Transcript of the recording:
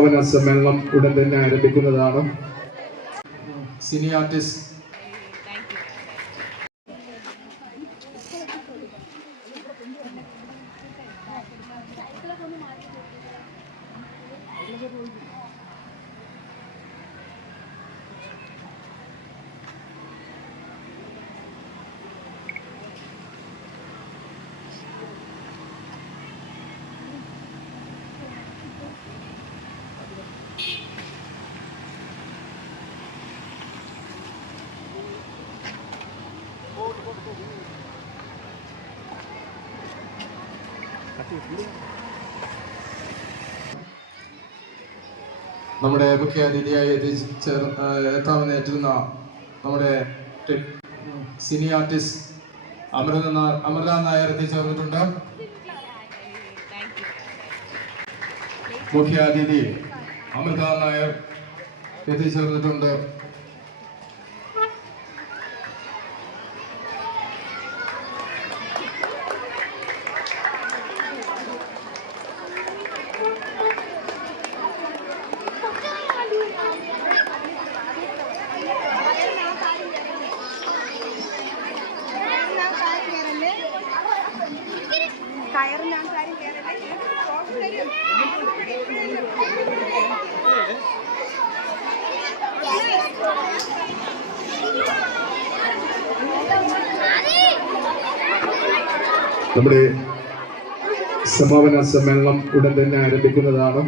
സമാപന സമ്മേളനം ഉടൻ തന്നെ ആരംഭിക്കുന്നതാണ്. സിനി ആർട്ടിസ്റ്റ് നമ്മുടെ മുഖ്യ അതിഥിയായി എത്താമെന്ന് ഏറ്റുന്ന നമ്മുടെ സിനി ആർട്ടിസ്റ്റ് അമൃത അമൃത നായർ എത്തിച്ചേർന്നിട്ടുണ്ട് മുഖ്യ അതിഥി അമൃത നായർ എത്തിച്ചേർന്നിട്ടുണ്ട് കയറിന് ആൾക്കാരും കയറല്ലേ നമ്മുടെ സമാപന സമ്മേളനം ഉടൻ തന്നെ ആരംഭിക്കുന്നതാണ്.